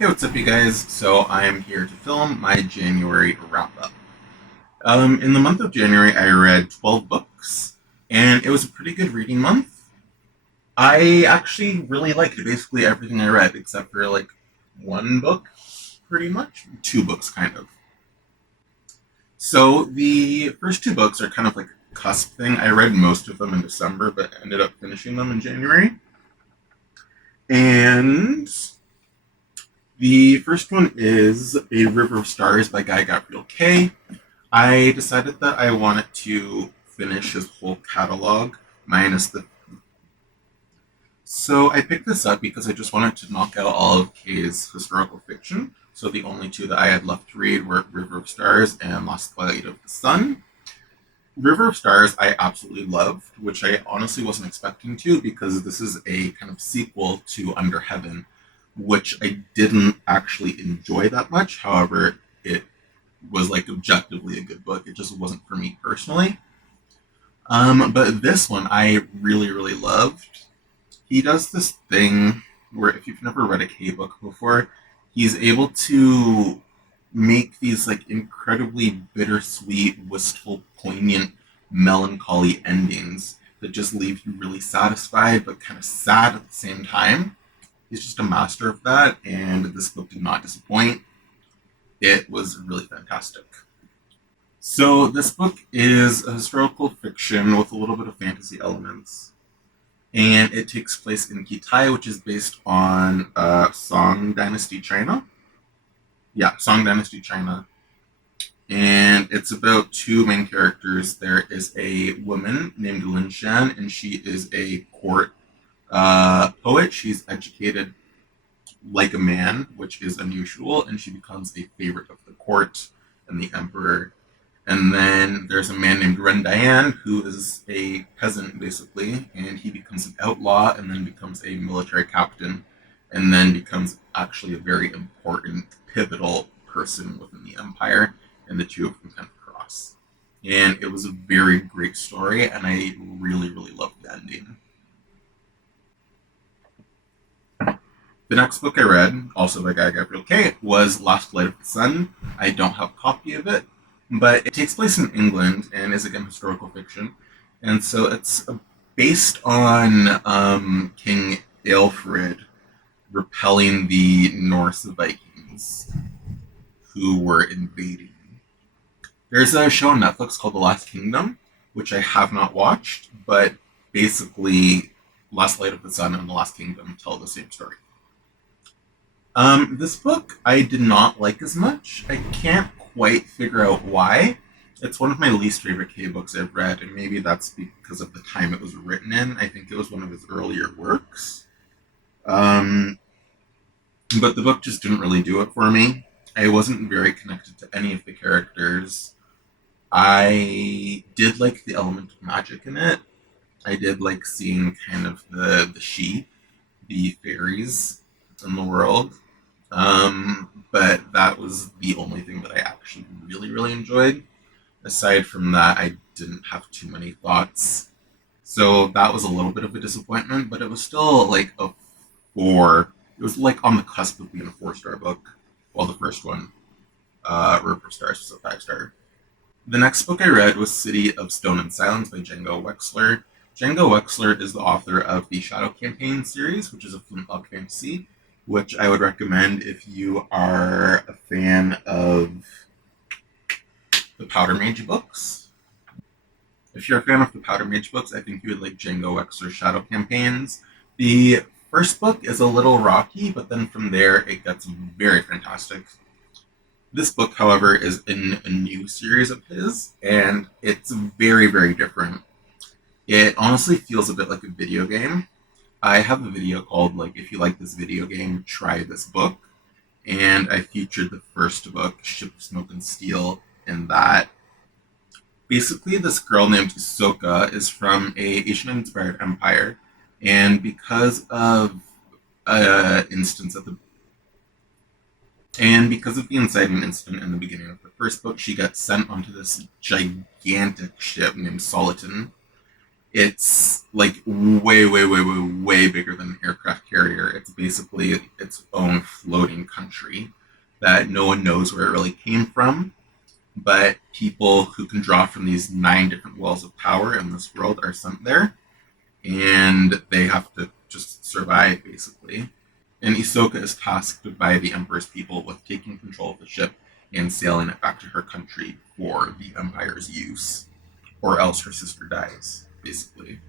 Hey, what's up, you guys? So I'm here to film my January wrap-up. In the month of January, I read 12 books, and it was a pretty good reading month. I actually really liked basically everything I read, except for like one book, pretty much. Two books, kind of. So the first two books are kind of like a cusp thing. I read most of them in December, but ended up finishing them in January. And the first one is A River of Stars by Guy Gabriel Kay. I decided that I wanted to finish his whole catalog, minus the. So I picked this up because I just wanted to knock out all of Kay's historical fiction. So the only two that I had left to read were River of Stars and Last Twilight of the Sun. River of Stars I absolutely loved, which I honestly wasn't expecting to because this is a kind of sequel to Under Heaven, which I didn't actually enjoy that much. However, it was like objectively a good book. It just wasn't for me personally. But this one I really, really loved. He does this thing where if you've never read a K book before, he's able to make these like incredibly bittersweet, wistful, poignant, melancholy endings that just leave you really satisfied but kind of sad at the same time. He's just a master of that, and this book did not disappoint. It was really fantastic. So this book is a historical fiction with a little bit of fantasy elements, and it takes place in Kitai, which is based on Song Dynasty China. Yeah, Song Dynasty China, and it's about two main characters. There is a woman named Lin Shan, and she is a court poet. She's educated like a man, which is unusual, and she becomes a favorite of the court and the emperor. And then there's a man named Ren Diane, who is a peasant, basically, and he becomes an outlaw and then becomes a military captain and then becomes actually a very important, pivotal person within the empire, and the two of them kind of cross. And it was a very great story, and I really, really loved the ending. The next book I read, also by Guy Gabriel Kay, was Last Light of the Sun. I don't have a copy of it, but it takes place in England and is again historical fiction. And so it's based on King Aelfred repelling the Norse Vikings who were invading. There's a show on Netflix called The Last Kingdom, which I have not watched, but basically Last Light of the Sun and The Last Kingdom tell the same story. This book I did not like as much. I can't quite figure out why. It's one of my least favorite K books I've read, and maybe that's because of the time it was written in. I think it was one of his earlier works. Um, but the book just didn't really do it for me. I wasn't very connected to any of the characters. I did like the element of magic in it. I did like seeing kind of the sheep, the fairies in the world. But that was the only thing that I actually really, really enjoyed. Aside from that, I didn't have too many thoughts. So that was a little bit of a disappointment, but it was still like a four. It was like on the cusp of being a four-star book, while the first one, River Stars, was a five-star. The next book I read was City of Stone and Silence by Django Wexler. Django Wexler is the author of the Shadow Campaign series, which is a flintlock fantasy, which I would recommend if you are a fan of the Powder Mage books. If you're a fan of the Powder Mage books, I think you would like Django Wexler's Shadow Campaigns. The first book is a little rocky, but then from there it gets very fantastic. This book, however, is in a new series of his, and it's very, very different. It honestly feels a bit like a video game. I have a video called, like, if you like this video game, try this book. And I featured the first book, Ship of Smoke and Steel, in that. Basically, this girl named Isoka is from a Asian-inspired empire, and because of instance at the and because of the inciting incident in the beginning of the first book, she got sent onto this gigantic ship named Soliton, It's like way, way, way, way, way bigger than an aircraft carrier. It's basically its own floating country that no one knows where it really came from. But people who can draw from these 9 different wells of power in this world are sent there, and they have to just survive, basically. And Isoka is tasked by the Emperor's people with taking control of the ship and sailing it back to her country for the Empire's use, or else her sister dies, basically.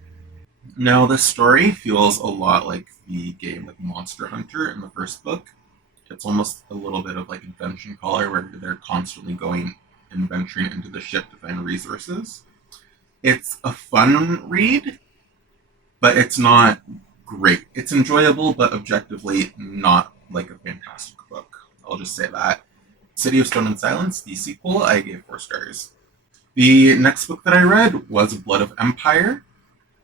Now, this story feels a lot like the game like Monster Hunter in the first book. It's almost a little bit of like Invention Caller, where they're constantly going and venturing into the ship to find resources. It's a fun read, but it's not great. It's enjoyable, but objectively not like a fantastic book. I'll just say that. City of Stone and Silence, the sequel, I gave 4 stars. The next book that I read was Blood of Empire.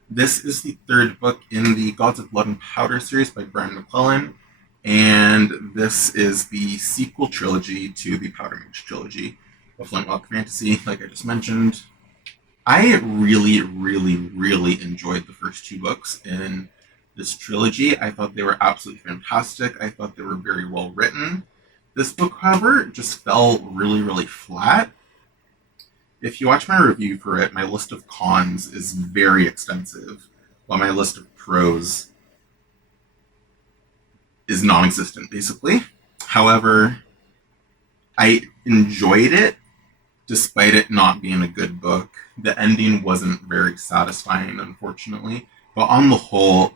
This is the third book in the Gods of Blood and Powder series by Brian McClellan, and this is the sequel trilogy to the Powder Mage trilogy of Flintlock Fantasy, like I just mentioned. I really, really, really enjoyed the first 2 books in this trilogy. I thought they were absolutely fantastic. I thought they were very well written. This book, however, just fell really, really flat. If you watch my review for it, my list of cons is very extensive, while my list of pros is non existent, basically. However, I enjoyed it despite it not being a good book. The ending wasn't very satisfying, unfortunately, but on the whole,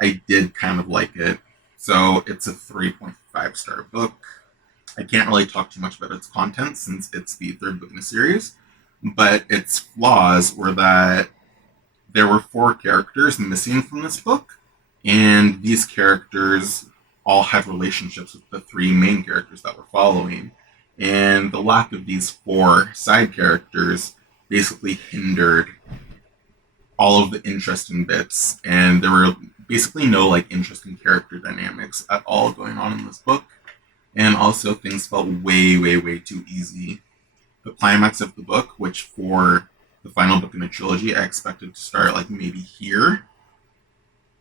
I did kind of like it. So it's a 3.5-star book. I can't really talk too much about its content since it's the third book in the series, but its flaws were that there were 4 characters missing from this book, and these characters all had relationships with the 3 main characters that we're following. And the lack of these 4 side characters basically hindered all of the interesting bits, and there were basically no like interesting character dynamics at all going on in this book. And also, things felt way, way, way too easy. The climax of the book, which for the final book in the trilogy, I expected to start like maybe here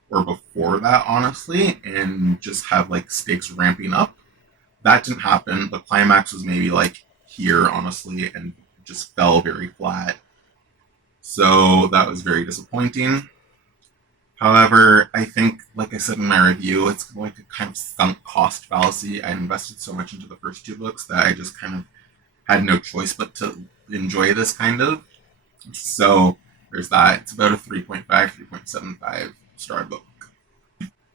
or before that, honestly, and just have like stakes ramping up. That didn't happen. The climax was maybe like here, honestly, and just fell very flat. So that was very disappointing. However, I think, like I said in my review, it's like a kind of sunk cost fallacy. I invested so much into the first 2 books that I just kind of had no choice but to enjoy this kind of. So there's that. It's about a 3.5, 3.75-star book.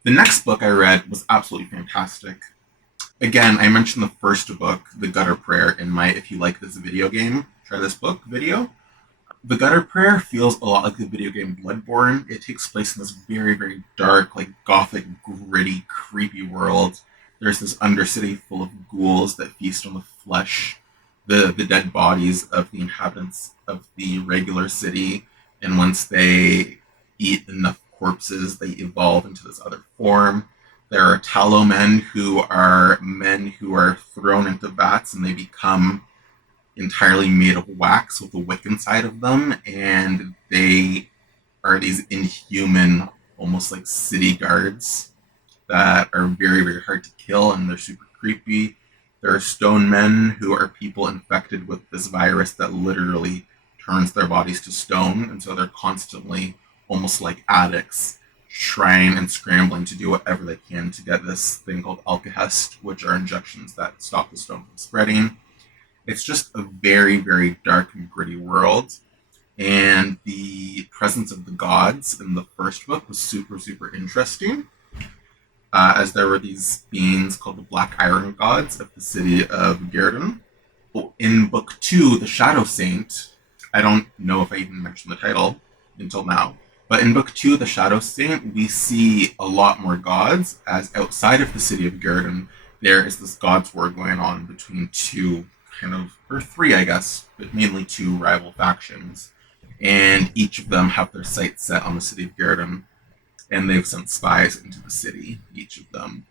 The next book I read was absolutely fantastic. Again, I mentioned the first book, The Gutter Prayer, in my If You Like This Video Game, Try This Book video. The Gutter Prayer feels a lot like the video game Bloodborne. It takes place in this very, very dark, like gothic, gritty, creepy world. There's this undercity full of ghouls that feast on the flesh, the dead bodies of the inhabitants of the regular city. And once they eat enough corpses, they evolve into this other form. There are tallow men who are thrown into vats and they become entirely made of wax with a wick inside of them, and they are these inhuman, almost like city guards that are very, very hard to kill, and they're super creepy. There are stone men who are people infected with this virus that literally turns their bodies to stone, and so they're constantly, almost like addicts, trying and scrambling to do whatever they can to get this thing called alkahest, which are injections that stop the stone from spreading. It's just a very, very dark and gritty world. And the presence of the gods in the first book was super, super interesting, as there were these beings called the Black Iron Gods of the city of Gerdon. In book 2, The Shadow Saint, I don't know if I even mentioned the title until now, but in book 2, The Shadow Saint, we see a lot more gods, as outside of the city of Gerdon, there is this gods war going on between 2 kind of, or 3, I guess, but mainly 2 rival factions. And each of them have their sights set on the city of Gerdon, and they've sent spies into the city, each of them.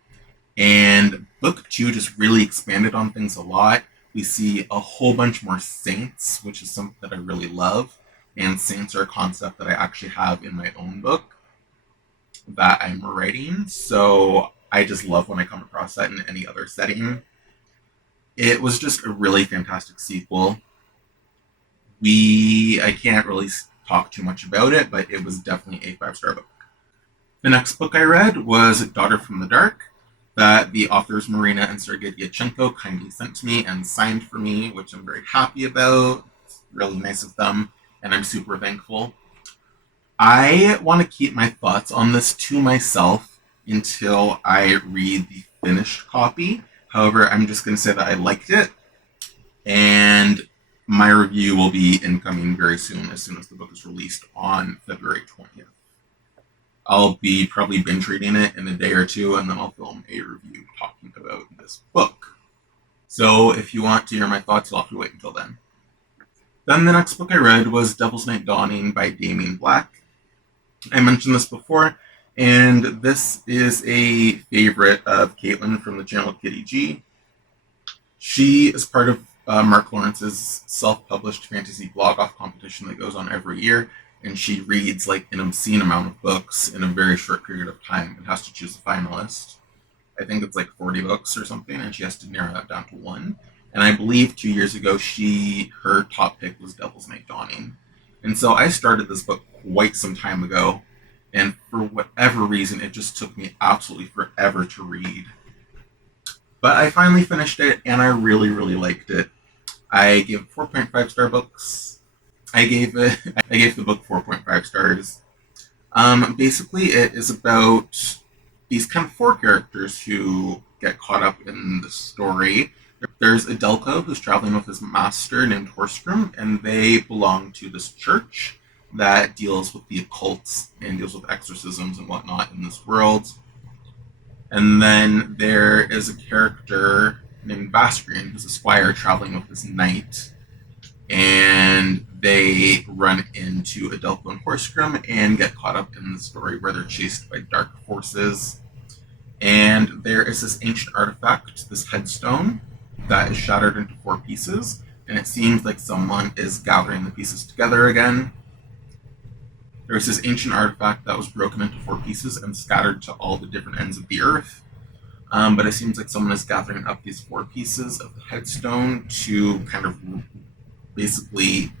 And book 2 just really expanded on things a lot. We see a whole bunch more saints, which is something that I really love. and saints are a concept that I actually have in my own book that I'm writing. So I just love when I come across that in any other setting. It was just a really fantastic sequel. I can't really talk too much about it, but it was definitely a 5-star book. The next book I read was Daughter from the Dark, that the authors Marina and Sergei Dyachenko kindly sent to me and signed for me, which I'm very happy about. It's really nice of them, and I'm super thankful. I want to keep my thoughts on this to myself until I read the finished copy. However, I'm just going to say that I liked it, and my review will be incoming very soon as the book is released on February 20th. I'll be probably binge reading it in a day or two, and then I'll film a review talking about this book. So if you want to hear my thoughts, you'll have to wait until then. Then the next book I read was Devil's Night Dawning by Damien Black. I mentioned this before, and this is a favorite of Caitlin from the channel Kitty G. She is part of Mark Lawrence's self-published fantasy blog-off competition that goes on every year, and she reads like an obscene amount of books in a very short period of time and has to choose a finalist. I think it's like 40 books or something, and she has to narrow that down to one. And I believe 2 years ago, her top pick was Devil's Night Dawning. And so I started this book quite some time ago, and for whatever reason, it just took me absolutely forever to read. But I finally finished it, and I really, really liked it. I gave 4.5-star books. I gave the book 4.5 stars. Basically, it is about these kind of 4 characters who get caught up in the story. There's Adelko, who's traveling with his master named Horsgrim, and they belong to this church that deals with the occult and deals with exorcisms and whatnot in this world. And then there is a character named Vastrian, who's a squire traveling with his knight, and they run into Adelko and Horsgrim and get caught up in the story where they're chased by dark forces. And there is this ancient artifact, this headstone, that is shattered into 4 pieces, and it seems like someone is gathering the pieces together again. There's this ancient artifact that was broken into 4 pieces and scattered to all the different ends of the earth. But it seems like someone is gathering up these 4 pieces of the headstone to kind of basically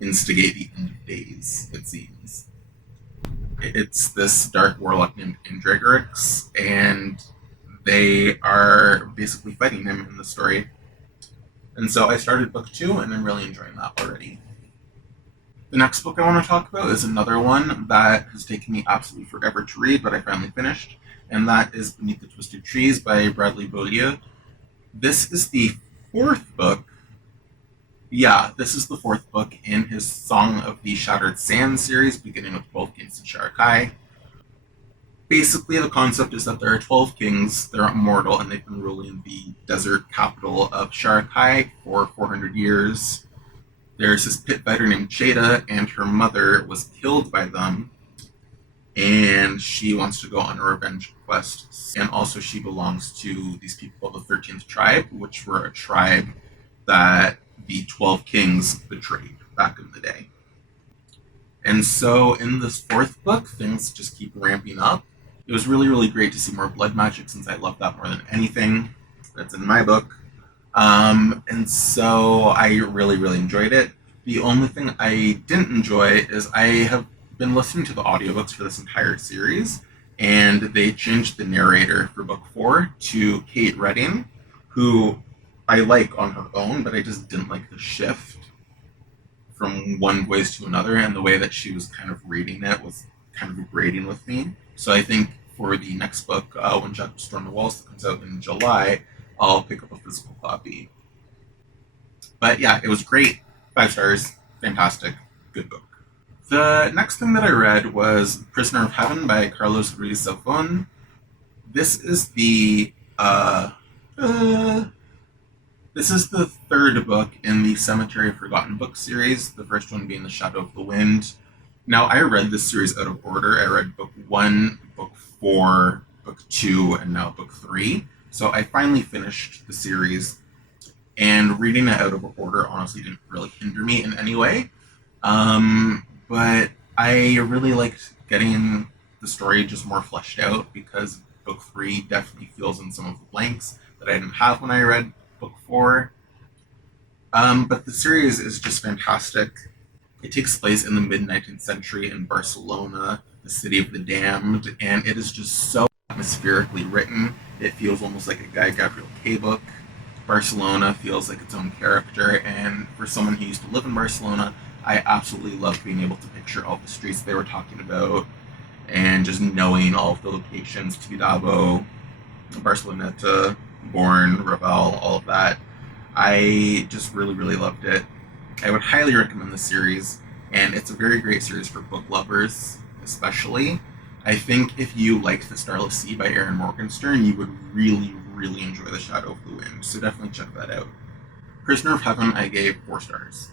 instigate the end of days, it seems. It's this dark warlock named Indragorix, and they are basically fighting him in the story. And so I started book 2, and I'm really enjoying that already. The next book I want to talk about is another one that has taken me absolutely forever to read, but I finally finished, and that is Beneath the Twisted Trees by Bradley Beaulieu. This is the 4th book. Yeah, this is the 4th book in his Song of the Shattered Sand series, beginning with 12 Kings in Sharakai. Basically, the concept is that there are 12 kings, they're immortal, and they've been ruling the desert capital of Sharakai for 400 years. There's this pit fighter named Jada, and her mother was killed by them, and she wants to go on a revenge quest. And also, she belongs to these people called the 13th Tribe, which were a tribe that the 12 kings betrayed back in the day. And so in this 4th book, things just keep ramping up. It was really, really great to see more blood magic, since I love that more than anything that's in my book. And so I really, really enjoyed it. The only thing I didn't enjoy is I have been listening to the audiobooks for this entire series, and they changed the narrator for book 4 to Kate Redding, who I like on her own, but I just didn't like the shift from one voice to another, and the way that she was kind of reading it was kind of grating with me. So I think for the next book, When Jack Stormed the Walls, that comes out in July, I'll pick up a physical copy. But yeah, it was great. 5 stars. Fantastic. Good book. The next thing that I read was Prisoner of Heaven by Carlos Ruiz Zafón. This is the 3rd book in the Cemetery of Forgotten Books series, the first one being The Shadow of the Wind. Now, I read this series out of order. I read book 1, book 4, book 2, and now book 3. So I finally finished the series, and reading it out of order honestly didn't really hinder me in any way. But I really liked getting the story just more fleshed out because book three definitely fills in some of the blanks that I didn't have when I read book four. But the series is just fantastic. It takes place in the mid 19th century in Barcelona, the city of the damned, and it is just so atmospherically written. It feels almost like a Guy Gabriel Kay book. Barcelona feels like its own character, and for someone who used to live in Barcelona, I absolutely loved being able to picture all the streets they were talking about and just knowing all of the locations, Tibidabo, Barceloneta, Born, Ravel, all of that. I just really, really loved it. I would highly recommend the series, and it's a very great series for book lovers, especially. I think if you liked The Starless Sea by Aaron Morgenstern, you would really, really enjoy The Shadow of the Wind, so definitely check that out. Prisoner of Heaven, I gave 4 stars.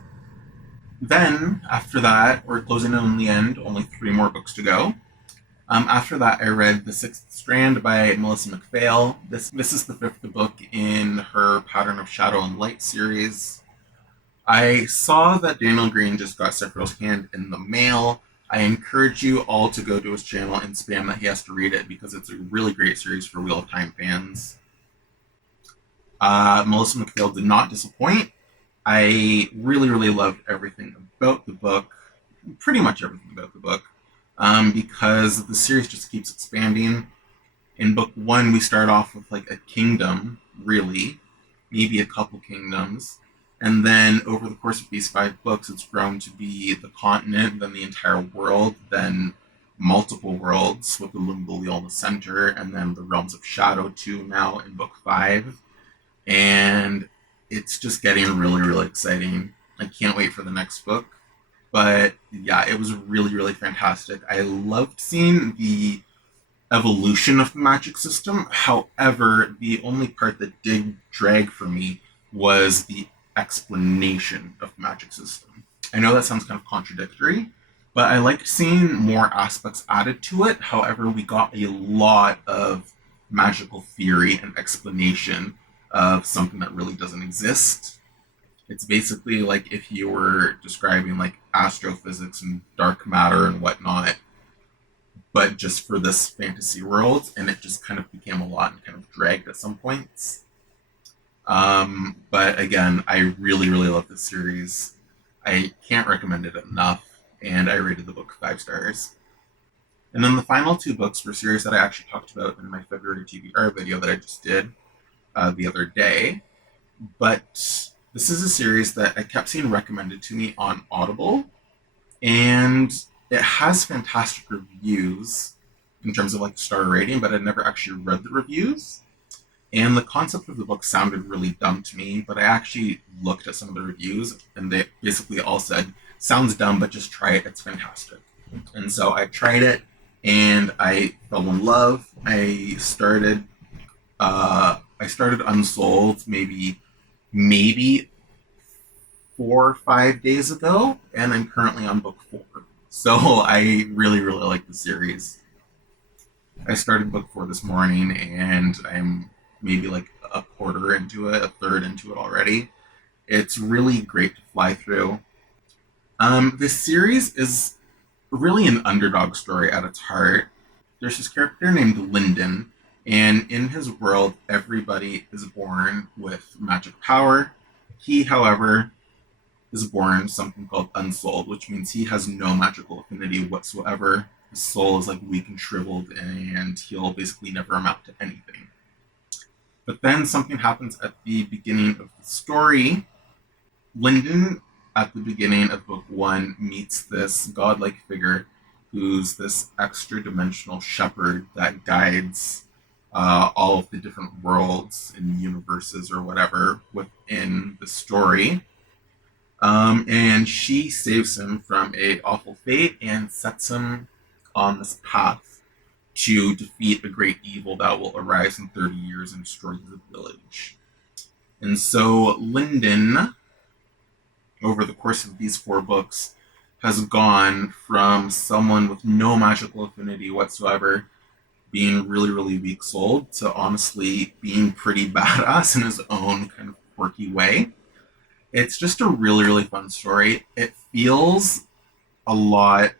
Then, after that, we're closing in on the end, only 3 more books to go. After that, I read The Sixth Strand by Melissa McPhail. This is the 5th book in her Pattern of Shadow and Light series. I saw that Daniel Green just got Sephiroth's Hand in the mail. I encourage you all to go to his channel and spam that he has to read it because it's a really great series for Wheel of Time fans. Melissa McPhail did not disappoint. I really, really loved everything about the book, pretty much everything about the book, because the series just keeps expanding. In book one, we start off with like a kingdom, really, maybe a couple kingdoms. And then over the course of these 5 books, it's grown to be the continent, then the entire world, then multiple worlds with the Lumbulil in the center, and then the Realms of Shadow too now in book 5. And it's just getting really, really exciting. I can't wait for the next book. But yeah, it was really, really fantastic. I loved seeing the evolution of the magic system. However, the only part that did drag for me was the explanation of the magic system. I know that sounds kind of contradictory, but I liked seeing more aspects added to it. However, we got a lot of magical theory and explanation of something that really doesn't exist. It's basically like if you were describing like astrophysics and dark matter and whatnot, but just for this fantasy world, and it just kind of became a lot and kind of dragged at some points. But again, I really, really love this series. I can't recommend it enough, and I rated the book 5 stars. And then the final 2 books were series that I actually talked about in my February TBR video that I just did the other day. But this is a series that I kept seeing recommended to me on Audible, and it has fantastic reviews in terms of like star rating, but I never actually read the reviews. And the concept of the book sounded really dumb to me, but I actually looked at some of the reviews, and they basically all said, "Sounds dumb, but just try it. It's fantastic." And so I tried it, and I fell in love. I started Unsold maybe 4 or 5 days ago, and I'm currently on book 4. So I really, really like the series. I started book 4 this morning, and I'm maybe like a quarter into it, a third into it already. It's really great to fly through. This series is really an underdog story at its heart. There's this character named Lyndon, and in his world, everybody is born with magic power. He, however, is born something called Unsouled, which means he has no magical affinity whatsoever. His soul is like weak and shriveled, and he'll basically never amount to anything. But then something happens at the beginning of the story. Lyndon, at the beginning of book 1, meets this godlike figure who's this extra dimensional shepherd that guides all of the different worlds and universes or whatever within the story. And she saves him from a awful fate and sets him on this path to defeat a great evil that will arise in 30 years and destroy the village. And so Lyndon, over the course of these 4 books, has gone from someone with no magical affinity whatsoever, being really, really weak souled, to honestly being pretty badass in his own kind of quirky way. It's just a really, really fun story. It feels a lot.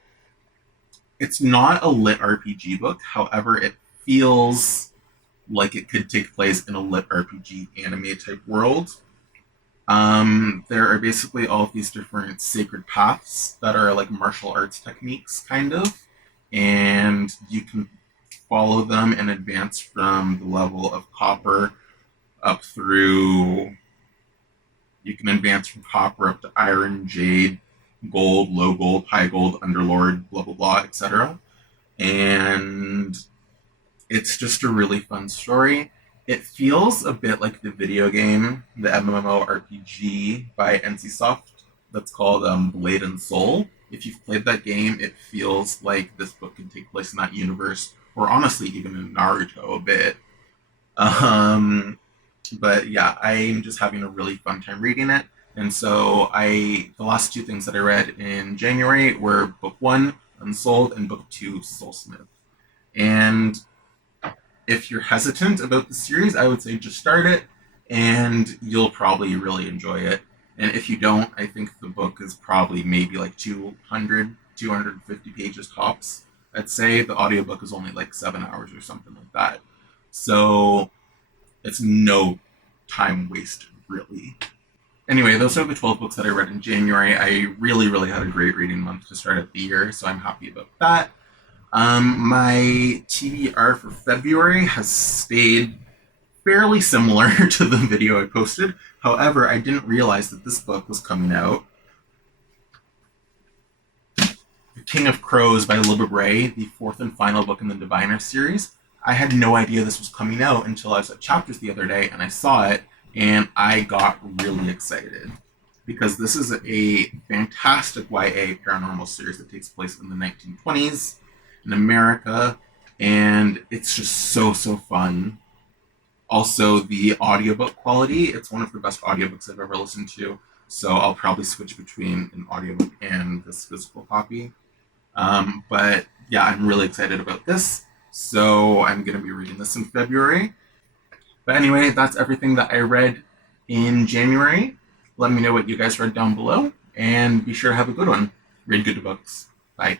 It's not a lit RPG book. However, it feels like it could take place in a lit RPG anime type world. There are basically all of these different sacred paths that are like martial arts techniques, kind of, and you can follow them and advance from the level of copper up through. You can advance from copper up to iron, jade, gold, low gold, high gold, underlord, blah blah blah, etc. And it's just a really fun story. It feels a bit like the video game, the MMORPG by NCSoft that's called Blade and Soul. If you've played that game, it feels like this book can take place in that universe, or honestly, even in Naruto a bit. Um, but yeah, I'm just having a really fun time reading it. And so the last two things that I read in January were book one, Unsold, and book two, Soulsmith. And if you're hesitant about the series, I would say just start it and you'll probably really enjoy it. And if you don't, I think the book is probably maybe like 200, 250 pages tops. I'd say the audiobook is only like 7 hours or something like that. So it's no time wasted, really. Anyway, those are the 12 books that I read in January. I really, really had a great reading month to start out the year, so I'm happy about that. My TBR for February has stayed fairly similar to the video I posted. However, I didn't realize that this book was coming out. The King of Crows by Libba Bray, the fourth and final book in the Diviner series. I had no idea this was coming out until I was at Chapters the other day and I saw it and I got really excited because this is a fantastic YA paranormal series that takes place in the 1920s in America, and it's just so so fun. Also, the audiobook quality, it's one of the best audiobooks I've ever listened to. So I'll probably switch between an audiobook and this physical copy. But yeah, I'm really excited about this. So I'm going to be reading this in February. But anyway, that's everything that I read in January. Let me know what you guys read down below. And be sure to have a good one. Read good books. Bye.